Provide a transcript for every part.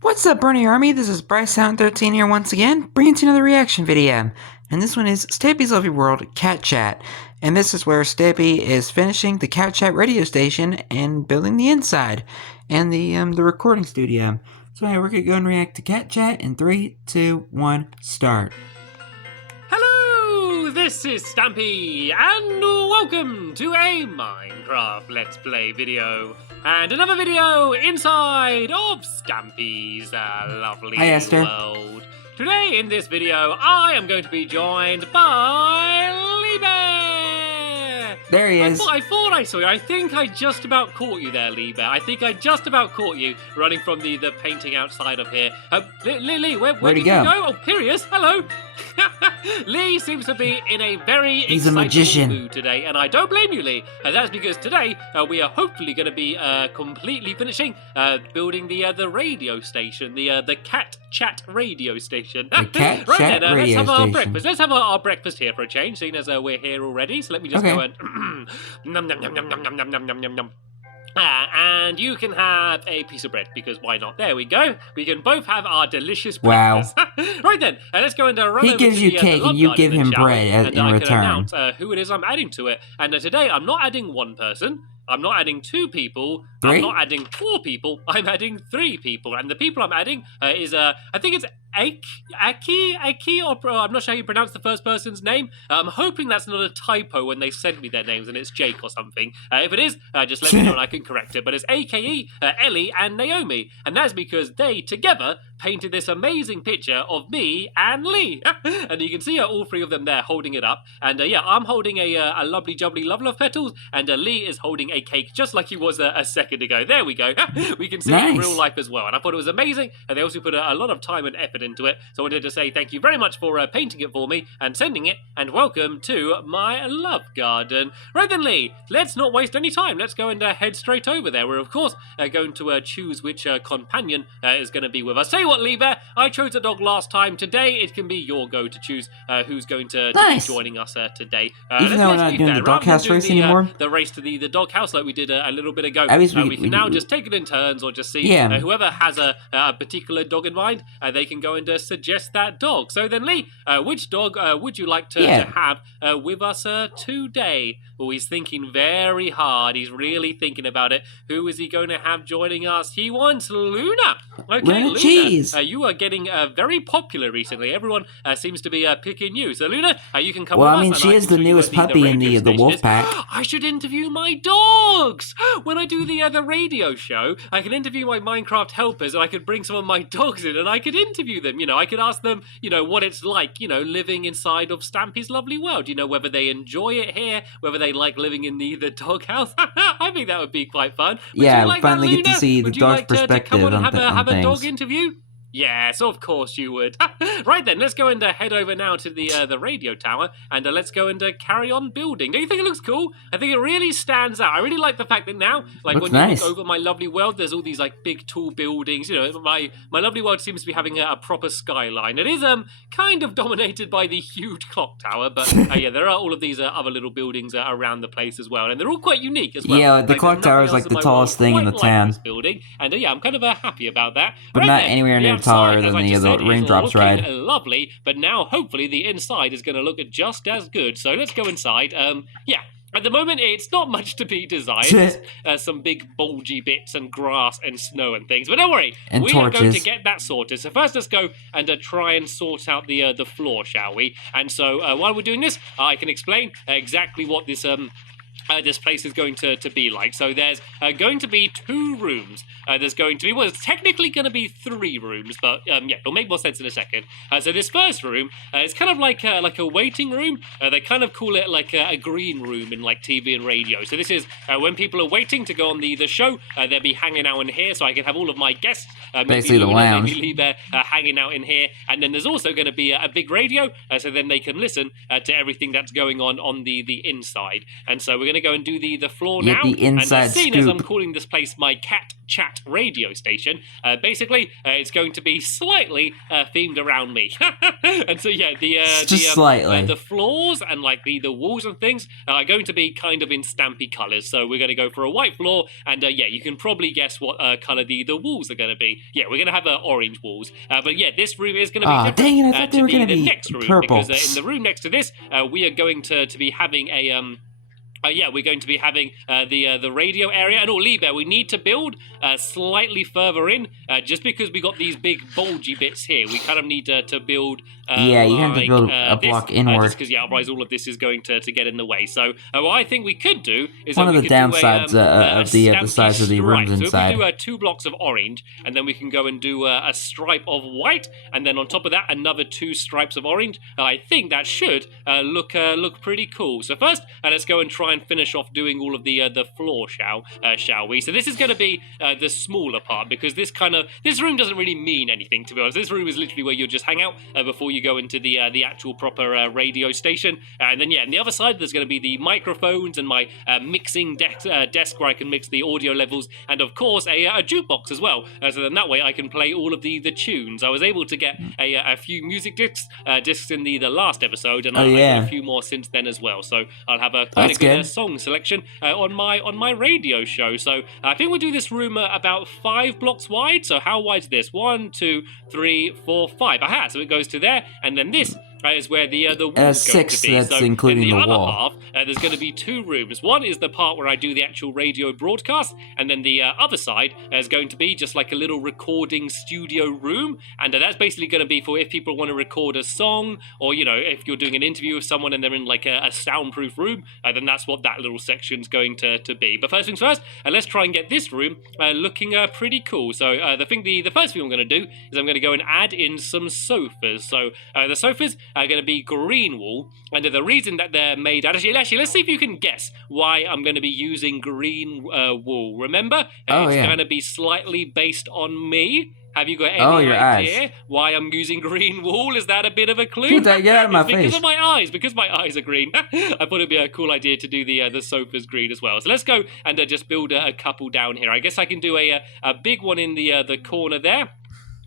What's up, Bernie Army? This is BryceAllen13 here once again, bringing to another reaction video. And this one is Stampy's Lovely World Cat Chat. And this is where Stampy is finishing the Cat Chat radio station and building the inside and the recording studio. So anyway, we're gonna go and react to Cat Chat in 3, 2, 1, start. Hello, this is Stampy, and welcome to a Minecraft Let's Play video. And another video inside of Stampy's lovely world. Today in this video, I am going to be joined by Lee Bear. There he is. I thought I saw you. I think I just about caught you there, Lee Bear. I think I just about caught you running from the painting outside of here. Lee, where did you go? Oh, here he is. Hello. Lee seems to be in a very exciting mood today, and I don't blame you, Lee. That's because today we are hopefully going to be completely finishing building the radio station, the Cat Chat radio station. The Cat Chat radio let's have our station. breakfast. Let's have our breakfast here for a change, seeing as we're here already. So let me just go and nom nom nom nom nom nom nom nom nom nom. And you can have a piece of bread, because why not? There we go. We can both have our delicious breakfast. Wow. Right then, let's go and run He gives you cake and you give him bread in return. I can announce who it is I'm adding to it. And today I'm not adding one person. I'm not adding 2 people. 3? I'm not adding 4 people. I'm adding 3 people. And the people I'm adding is, I think it's Aki, or I'm not sure how you pronounce the first person's name. I'm hoping that's not a typo when they send me their names and it's Jake or something. If it is, just let me know and I can correct it. But it's AKE, Ellie, and Naomi. And that's because they, together, painted this amazing picture of me and Lee. And you can see all 3 of them there holding it up. And yeah, I'm holding a lovely jubbly love petals, and Lee is holding a cake just like he was a second ago. There we go. We can see it in real life as well. And I thought it was amazing. And they also put a lot of time and effort into it. So I wanted to say thank you very much for painting it for me and sending it. And welcome to my love garden. Right then, Lee, let's not waste any time. Let's go and head straight over there. We're, of course, going to choose which companion is going to be with us. Say what, Lee Bear? I chose a dog last time. Today, it can be your go to choose who's going to be joining us today. Even though we're not doing the doghouse race anymore? The race to the doghouse like we did a little bit ago. We can now just take it in turns or just see whoever has a particular dog in mind, they can go and suggest that dog. So then, Lee, which dog would you like to have with us today? Oh, he's thinking very hard. He's really thinking about it. Who is he going to have joining us? He wants Luna. Okay, Luna, you are getting very popular recently. Everyone seems to be picking you. So, Luna, you can come with us. Well, I mean, she is the newest puppy in the wolf pack. I should interview my dogs. When I do the radio show, I can interview my Minecraft helpers, and I could bring some of my dogs in, and I could interview them. You know, I could ask them, what it's like, living inside of Stampy's lovely world. Whether they enjoy it here, whether they like living in the doghouse. I think that would be quite fun. Would you like finally that, get to see the dog's perspective come on and have a dog interview? Yes, of course you would. Right then, let's go and head over now to the radio tower, and let's go and carry on building. Don't you think it looks cool? I think it really stands out. I really like the fact that now, like when you look over my lovely world, there's all these like big tall buildings. My lovely world seems to be having a proper skyline. It is kind of dominated by the huge clock tower, but yeah, there are all of these other little buildings around the place as well, and they're all quite unique as well. Yeah, the clock tower is like the tallest thing in the town. Building, and yeah, I'm kind of happy about that. But not anywhere near taller than the raindrops ride. Lovely, but now hopefully the inside is going to look just as good. So let's go inside. Yeah. At the moment, it's not much to be desired. Some big bulgy bits and grass and snow and things. But don't worry, we are going to get that sorted. So first, let's go and try and sort out the floor, shall we? And so while we're doing this, I can explain exactly what this place is going to be like. So there's going to be 2 rooms. There's going to be, well, it's technically going to be 3 rooms, but yeah, it'll make more sense in a second. So this first room is kind of like a waiting room. They kind of call it like a green room in like TV and radio. So this is when people are waiting to go on the show, they'll be hanging out in here, so I can have all of my guests, basically the lounge, maybe Lee Bear, hanging out in here. And then there's also going to be a big radio, so then they can listen to everything that's going on the inside. And so we're going going to go and do the floor Get now. the inside and seeing scoop. as I'm calling this place my Cat Chat radio station, basically it's going to be slightly themed around me. And so yeah, slightly. the floors and like the walls and things are going to be kind of in Stampy colors. So we're going to go for a white floor, and yeah, you can probably guess what color the walls are going to be. Yeah, we're going to have orange walls. But yeah, this room is going to be different. Dang it, I thought they were going to be next room, purple. because in the room next to this, we are going to be having a yeah, we're going to be having the radio area. And Lee Bear, we need to build slightly further in, just because we got these big bulgy bits here. We kind of need to build. Yeah, you have to build a block inward. Just because, yeah, otherwise all of this is going to get in the way. So what I think we could do is one of the downsides of the size of the rooms inside. So we do 2 blocks of orange, and then we can go and do a stripe of white, and then on top of that another 2 stripes of orange. I think that should look pretty cool. So first, let's go and try and finish off doing all of the floor, shall we? So this is going to be the smaller part, because this room doesn't really mean anything, to be honest. This room is literally where you'll just hang out before you go into the actual proper radio station. And then yeah, on the other side there's going to be the microphones and my mixing desk where I can mix the audio levels, and of course a jukebox as well. So then that way I can play all of the tunes. I was able to get a few music discs in the last episode, and I got a few more since then as well. So I'll have quite a good song selection on my radio show. So I think we'll do this room about 5 blocks wide. So how wide is this? 1, 2, 3, 4, 5. Aha! So it goes to there, and then this is where the wall's 6, going to be. that's so including in the the other wall. half, there's going to be 2 rooms. One is the part where I do the actual radio broadcast, and then the other side is going to be just like a little recording studio room, and that's basically going to be for if people want to record a song, or if you're doing an interview with someone and they're in like a soundproof room, then that's what that little section's going to be. But first things first, let's try and get this room looking pretty cool. So the first thing I'm going to do is I'm going to go and add in some sofas. So the sofas are going to be green wool, and the reason that they're made out, actually let's see if you can guess why I'm going to be using green wool. Remember, it's going to be slightly based on me. Have you got any idea why I'm using green wool? Is that a bit of a clue? Get that out of my face. Because of my eyes. Because my eyes are green. I thought it'd be a cool idea to do the sofas green as well. So let's go and just build a couple down here. I guess I can do a big one in the corner there.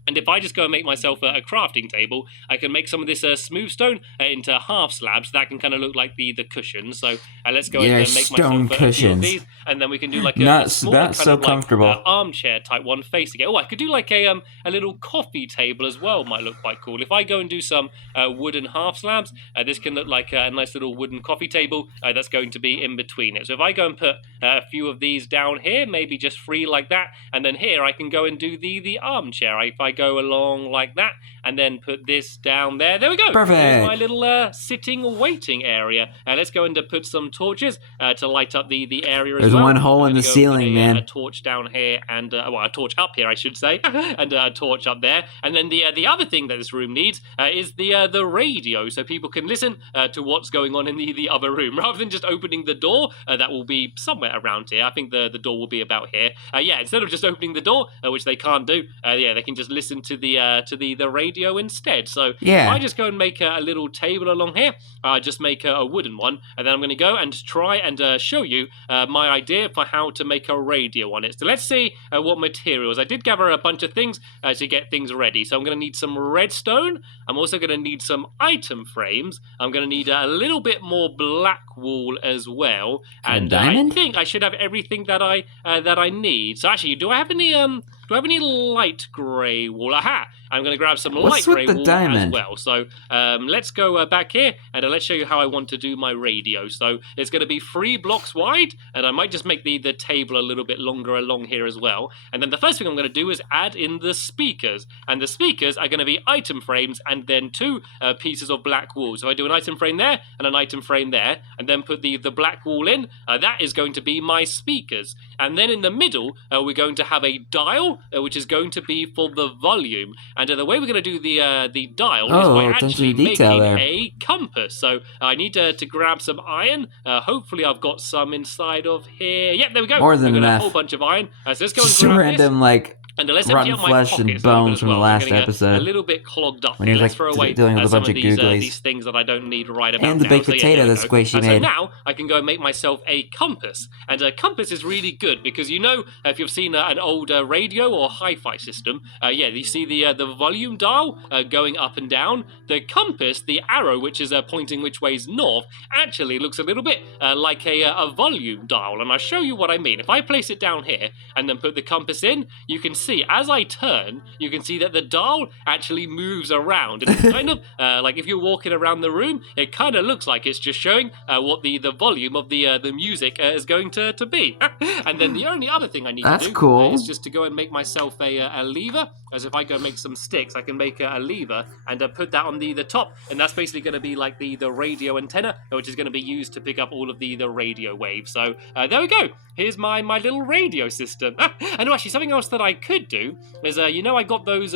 And if I just go and make myself a crafting table, I can make some of this smooth stone into half slabs. That can kind of look like the cushions. So let's go and make myself a few of these. And then we can do like a small kind of comfortable armchair type one facing it. Oh, I could do like a little coffee table as well. Might look quite cool. If I go and do some wooden half slabs, this can look like a nice little wooden coffee table that's going to be in between it. So if I go and put a few of these down here, maybe just 3 like that, and then here I can go and do the armchair. If I go along like that, and then put this down there. There we go. Perfect. Here's my little sitting waiting area. Let's go and put some torches to light up the area as well. There's one hole in the ceiling, man. A torch down here, and a torch up here, I should say, and a torch up there. And then the other thing that this room needs is the radio, so people can listen to what's going on in the other room, rather than just opening the door. That will be somewhere around here. I think the door will be about here. Yeah, instead of just opening the door, which they can't do, yeah, they can just listen to the radio instead. So if I just go and make a little table along here, just make a wooden one, and then I'm going to go and try and show you my idea for how to make a radio on it. So let's see what materials. I did gather a bunch of things to get things ready. So I'm going to need some redstone. I'm also going to need some item frames. I'm going to need a little bit more black wool as well, and I think I should have everything that I need. So actually, do I have any light grey wool? Aha! I'm going to grab some light grey wool as well. So let's go back here, and let's show you how I want to do my radio. So it's going to be 3 blocks wide, and I might just make the table a little bit longer along here as well. And then the first thing I'm going to do is add in the speakers. And the speakers are going to be item frames, and then 2 pieces of black wool. So I do an item frame there, and an item frame there, and then put the black wool in. That is going to be my speakers. And then in the middle, we're going to have a dial, which is going to be for the volume. And the way we're going to do the dial is by actually making a compass. So I need to grab some iron. Hopefully I've got some inside of here. Yeah, there we go. More than enough. A whole bunch of iron. So let's go and just a random, like, And let's empty rotten out my flesh pockets and a little bit bones as from the well. last I'm getting episode. a little bit clogged up when here. he was Let's like throw away dealing with a some bunch of of these googlies. things that I don't need right about And the now. baked So, yeah, potato there we that go. Squishy So made. now I can go and make myself a compass. And a compass is really good because you know if you've seen an old radio or hi-fi system, yeah, you see the volume dial going up and down. The compass, the arrow which is pointing which way's north, actually looks a little bit like a volume dial. And I'll show you what I mean. If I place it down here and then put the compass in, you can see as I turn, you can see that the dial actually moves around. And it's kind of like if you're walking around the room, it kind of looks like it's just showing what the volume of the music is going to be. And then the only other thing I need to do cool. is just to go and make myself a lever. As if I go make some sticks, I can make a lever and put that on the top. And that's basically going to be like the radio antenna, which is going to be used to pick up all of the radio waves. So there we go. Here's my little radio system. And actually, something else that I could do is, you know, I got those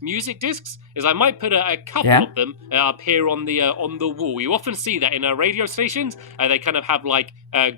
music discs. Is I might put a couple of them up here on the wall. You often see that in radio stations. They kind of have like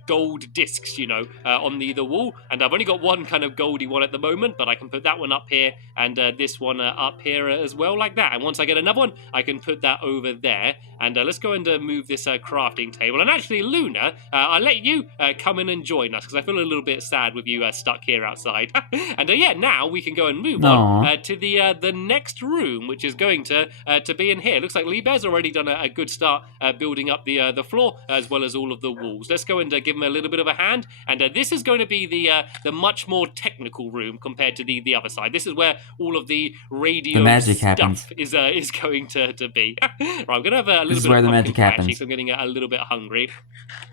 gold discs, you know, on the wall. And I've only got one kind of goldy one at the moment, but I can put that one up here and this one up here as well, like that. And once I get another one, I can put that over there. And let's go and move this crafting table. And actually, Luna, I'll let you come in and join us because I feel a little bit sad with you stuck here outside. And yeah, now we can go and move on to the next room, which is going to be in here. Looks like Lee Bear's already done a good start building up the floor as well as all of the walls. Let's go and give him a little bit of a hand. And this is going to be the much more technical room compared to the other side. This is where all of the radio magic stuff happens. is going to be. Right, I'm gonna have a little This is bit where of the pumpkin magic pie, happens. actually, so I'm getting a little bit hungry.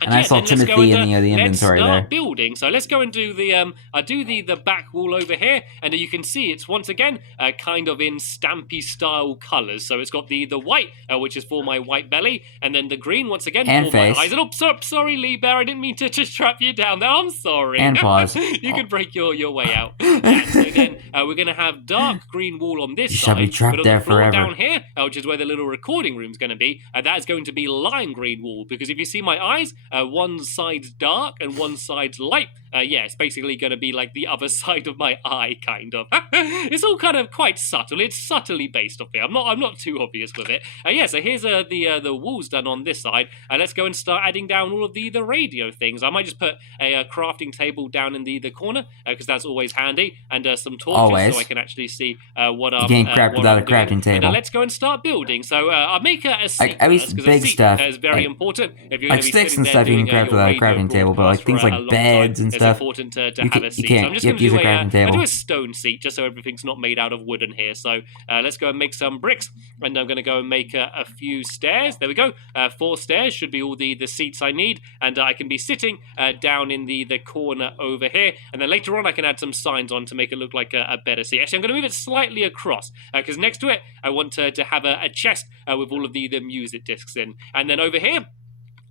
And I saw then let's go Timothy and, in the let's inventory start there. building. So let's go and do the back wall over here, and you can see it's once again kind of in Stampy style colours. So it's got the white, which is for my white belly, and then the green once again And for face. my eyes. And sorry, Lee Bear, I didn't mean to just trap you down there. I'm sorry. And paws. You can break your way out. And so then we're going to have dark green wall on this You side. shall be trapped but on there the floor forever. down here, which is where the little recording room's going to be, that is going to be lime green wall. Because if you see my eyes, one side's dark and one side's light. Yeah, it's basically going to be like the other side of my eye, kind of. It's all kind of quite subtle. It's subtly based off here. I'm not too obvious with it. Yeah, so here's the walls done on this side. Let's go and start adding down all of the radio things. I might just put a crafting table down in the corner because that's always handy, and some torches Always. so I can actually see what I'm. You can't craft what without I'm a crafting doing. table. And, let's go and start building. So I'll make a seat at least because big a seat stuff, is very like- important. If you're like gonna be sticks sitting and there stuff you can doing, craft your without a radio crafting table, but like broadcast things for a like long beds time, and it's stuff, important to you have ca- a seat. you can't- So I'm just you going have to to use do a crafting I'll table. do a stone seat just so everything's not made out of wood in here. So let's go and make some bricks, and I'm going to go and make a few stairs. There we go. 4 stairs should be all the seats I need, and I can be sitting down in the corner over here, and then later on I can add some signs on to make it look like a better seat. Actually, I'm going to move it slightly across because next to it I want to have a chest with all of the music discs in, and then over here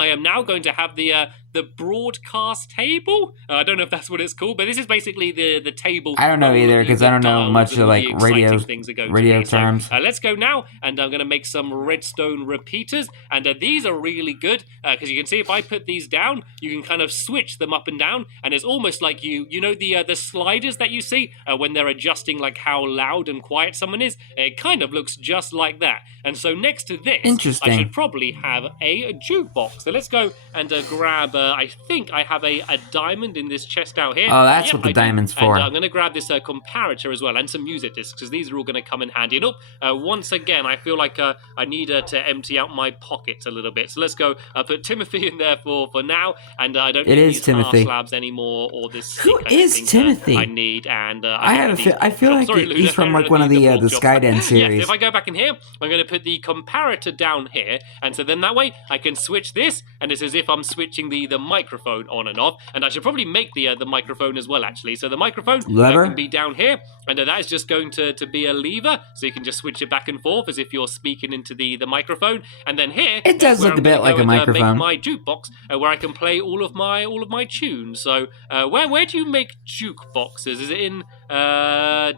I am now going to have the broadcast table. I don't know if that's what it's called, but this is basically the table. I don't know either because I don't know much of like radio terms. Let's go now, and I'm going to make some redstone repeaters, and these are really good because you can see if I put these down, you can kind of switch them up and down, and it's almost like you know the sliders that you see when they're adjusting like how loud and quiet someone is. It kind of looks just like that. And so next to this, Interesting. I should probably have a jukebox. So let's go and grab. I think I have a diamond in this chest out here. Oh, that's Yep, what the I do. diamond's for. And I'm going to grab this comparator as well and some music discs because these are all going to come in handy. And once again, I feel like I need to empty out my pockets a little bit. So let's go put Timothy in there for now. And I don't need these Timothy. slabs anymore or this. Who is Timothy? I need and I feel like Sorry, he's from like one of the Skyden Yeah, series. if I go back in here, I'm going to put the comparator down here, and so then that way I can switch this, and it's as if I'm switching the microphone on and off, and I should probably make the microphone as well, actually. So the microphone Lever? can be down here, and that is just going to be a lever, so you can just switch it back and forth as if you're speaking into the microphone, and then here It does is where look I'm a bit gonna like go a and, microphone. make my jukebox where I can play all of my tunes. So where do you make jukeboxes? Is it in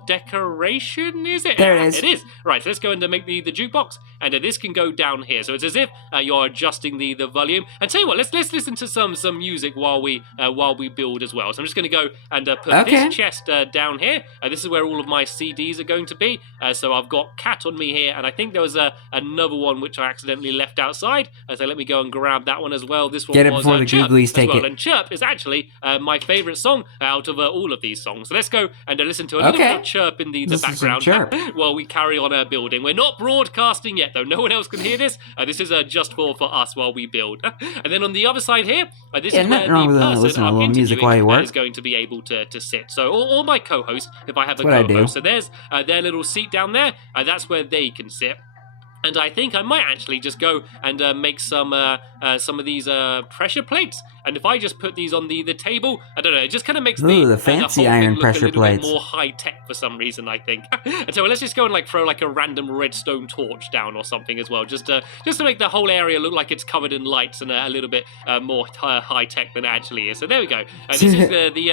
decoration? Is it? There it is. It is. Right, so let's go and make the jukebox, and this can go down here. So it's as if you're adjusting the volume. And tell you what, let's listen to some music while we build as well. So I'm just going to go and put this chest down here. This is where all of my CDs are going to be. So I've got Cat on me here, and I think there was another one which I accidentally left outside. So let me go and grab that one as well. This one was before the Chirp Googlies as take well. it. And Chirp is actually my favorite song out of all of these songs. So let's go and listen to a little bit of Chirp in the background while we carry on building. We're not broadcasting yet, though. No one else can hear this. This is just for us while we build. And then on the other side here, this is where the person I'm interviewing is going to be able to sit. So all my co-hosts, if I have a co-host, so there's their little seat down there. That's where they can sit. And I think I might actually just go and make some of these pressure plates. And if I just put these on the table, I don't know, it just kind of makes the fancy whole iron thing pressure look a little plates. bit more high tech for some reason, I think. And so let's just go and throw a random redstone torch down or something as well, just to make the whole area look like it's covered in lights and a little bit more high tech than it actually is. So there we go. This is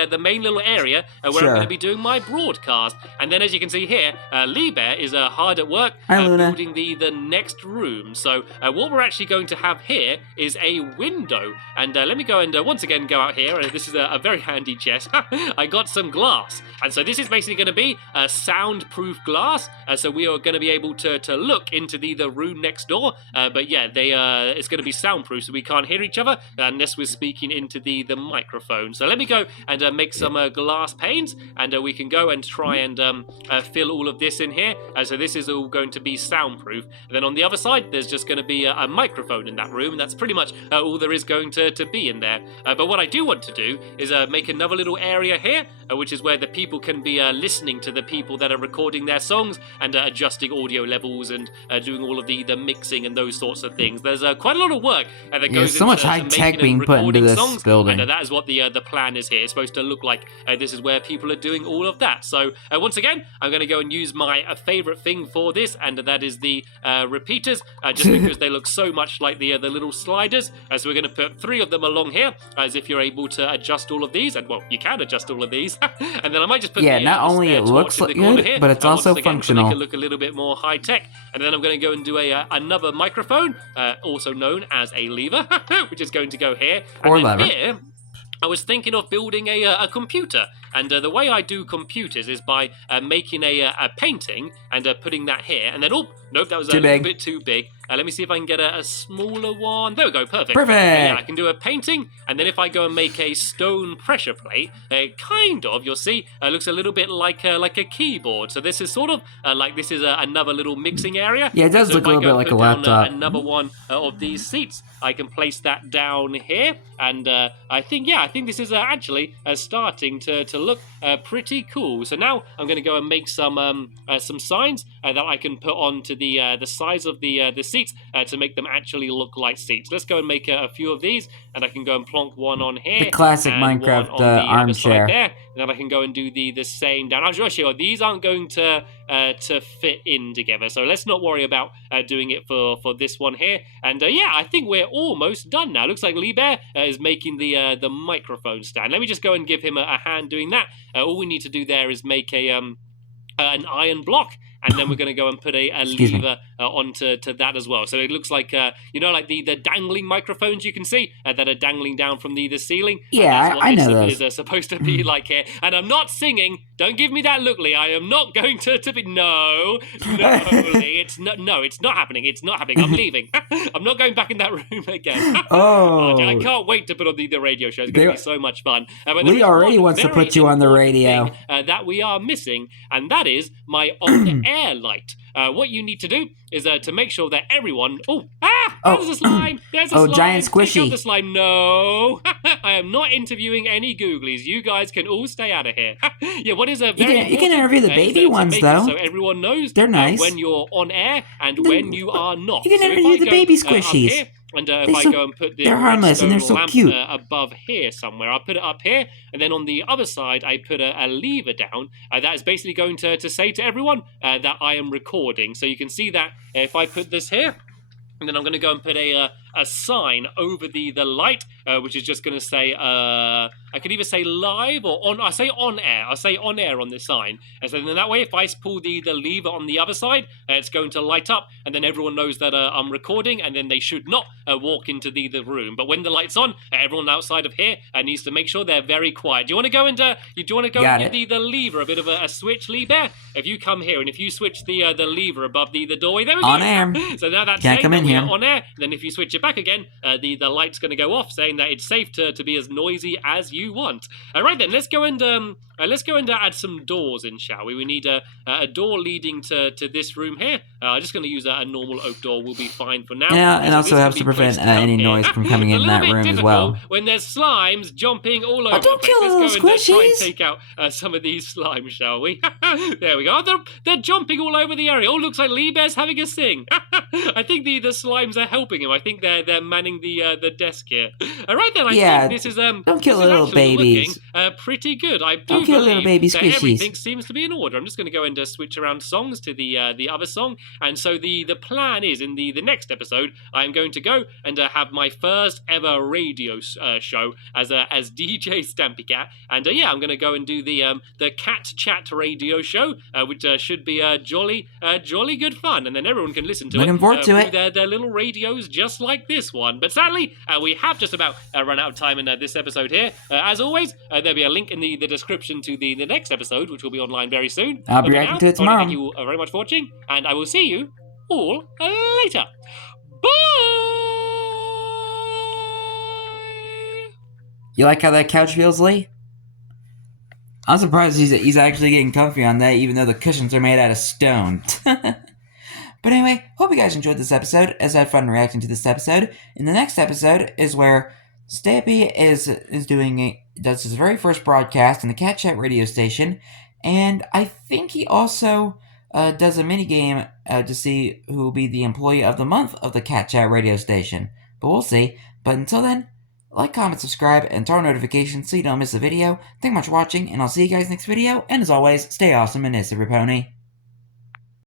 the main little area where I'm going to be doing my broadcast. And then as you can see here, Lee Bear is hard at work building the next room. So what we're actually going to have here is a window. And let me go and once again go out here. This is a very handy chest. I got some glass. And so this is basically going to be a soundproof glass. So we are going to be able to look into the room next door. But yeah, it's going to be soundproof, so we can't hear each other unless we're speaking into the microphone. So let me go and make some glass panes, and we can go and try and fill all of this in here. So this is all going to be soundproof. And then on the other side, there's just going to be a microphone in that room, and that's pretty much all there is going to be in there. But what I do want to do is make another little area here, which is where the people can be listening to the people that are recording their songs and adjusting audio levels and doing all of the mixing and those sorts of things. There's quite a lot of work that goes so into much high tech being put into this songs, building. and that is what the plan is here. It's supposed to look like this is where people are doing all of that. So once again, I'm going to go and use my favorite thing for this, and that is the repeaters, just because they look so much like the little sliders. So we're going to put 3 of them along here, as if you're able to adjust all of these, and well, you can adjust all of these. And then I might just put not only it looks like good, here, but it's also functional. To make it look a little bit more high tech. And then I'm going to go and do another microphone, also known as a lever, which is going to go here. Or and lever. Here, I was thinking of building a computer, and the way I do computers is by making a painting and putting that here, and then nope, that was a little bit too big. Let me see if I can get a smaller one. There we go, perfect. Yeah, I can do a painting, and then if I go and make a stone pressure plate, kind of, you'll see, looks a little bit like a keyboard. So this is sort of this is another little mixing area. Yeah, it does look a little bit like a laptop. Another one of these seats, I can place that down here, and I think this is actually starting to look pretty cool. So now I'm going to go and make some signs that I can put onto the sides of the seats to make them actually look like seats. Let's go and make a few of these, and I can go and plonk one on here. The classic and Minecraft one on the armchair. other side there. And then I can go and do the same down. I'm sure these aren't going to fit in together, so let's not worry about doing it for this one here. And yeah, I think we're almost done now. Looks like Lee Bear is making the microphone stand. Let me just go and give him a hand doing that. All we need to do there is make an iron block, and then we're going to go and put a lever onto that as well. So it looks like, like the dangling microphones you can see that are dangling down from the ceiling. Yeah, I know those. those. Is supposed to be like here. And I'm not singing. Don't give me that look, Lee. I am not going to be... No, Lee. It's not happening. It's not happening. I'm leaving. I'm not going back in that room again. I can't wait to put on the radio show. It's going to be so much fun. Lee already wants to put you on the radio. That we are missing, and that is my on-air light. What you need to do is to make sure that everyone... There's a slime! There's a slime! Giant squishy. Take out the slime. No! I am not interviewing any googlies. You guys can all stay out of here. Yeah, what is a very You can interview the baby ones, though. So everyone knows they're nice. When you're on air and when you are not. You can interview the baby squishies. Here, and if I go and put the they're harmless and they're so lamp, cute. Above here somewhere, I'll put it up here, and then on the other side, I put a lever down. That is basically going to say to everyone that I am recording. So you can see that if I put this here, and then I'm going to go and put a sign over the light, which is just going to say I could either say live or on. I say on air. I say on air on this sign. And so then that way, if I pull the lever on the other side, it's going to light up, and then everyone knows that I'm recording, and then they should not walk into the room. But when the light's on, everyone outside of here needs to make sure they're very quiet. Do you want to go and give the lever a bit of a switch, Lee Bear? If you come here and if you switch the lever above the doorway, there we go. On air. So now that's Can't come in here. on air. And then if you switch it back again, the light's going to go off, saying that it's safe to be as noisy as you want. All right then, let's go and add some doors in, shall we? We need a door leading to this room here. I'm just going to use a normal oak door. Will be fine for now. Yeah, and So also this helps will to be prevent placed down any here. noise from coming It's in a that little bit room as difficult well. when there's slimes jumping all over don't the place. kill the Let's little go and try and squishies. take out some of these slimes, shall we? There we go. They're jumping all over the area. Oh, looks like Lee Bear's having a sing. I think the slimes are helping him. I think they're manning the desk here. All right then. I think this is don't kill this is little actually babies. looking pretty good. I do Don't kill little believe baby that squishies. everything seems to be in order. I'm just going to go and switch around songs to the other song. And so the plan is in the next episode, I'm going to go and have my first ever radio show as DJ Stampy Cat. And yeah, I'm going to go and do the Cat Chat radio show, which should be jolly good fun. And then everyone can listen to Looking forward to through it. their little radios just like this one. But sadly, we have just about run out of time in this episode here. As always, there'll be a link in the description to the next episode, which will be online very soon. I'll be But for reacting now, to it I wanna tomorrow. Thank you very much for watching, and I will see you all later. Bye! You like how that couch feels, Lee? I'm surprised he's actually getting comfy on that, even though the cushions are made out of stone. But anyway, hope you guys enjoyed this episode, as I had fun reacting to this episode. In the next episode is where Stampy does his very first broadcast on the Cat Chat radio station, and I think he also does a mini game to see who will be the employee of the month of the Cat Chat radio station. But we'll see. But until then, like, comment, subscribe, and turn on notifications so you don't miss a video. Thank you much for watching, and I'll see you guys next video. And as always, stay awesome and nice, every pony.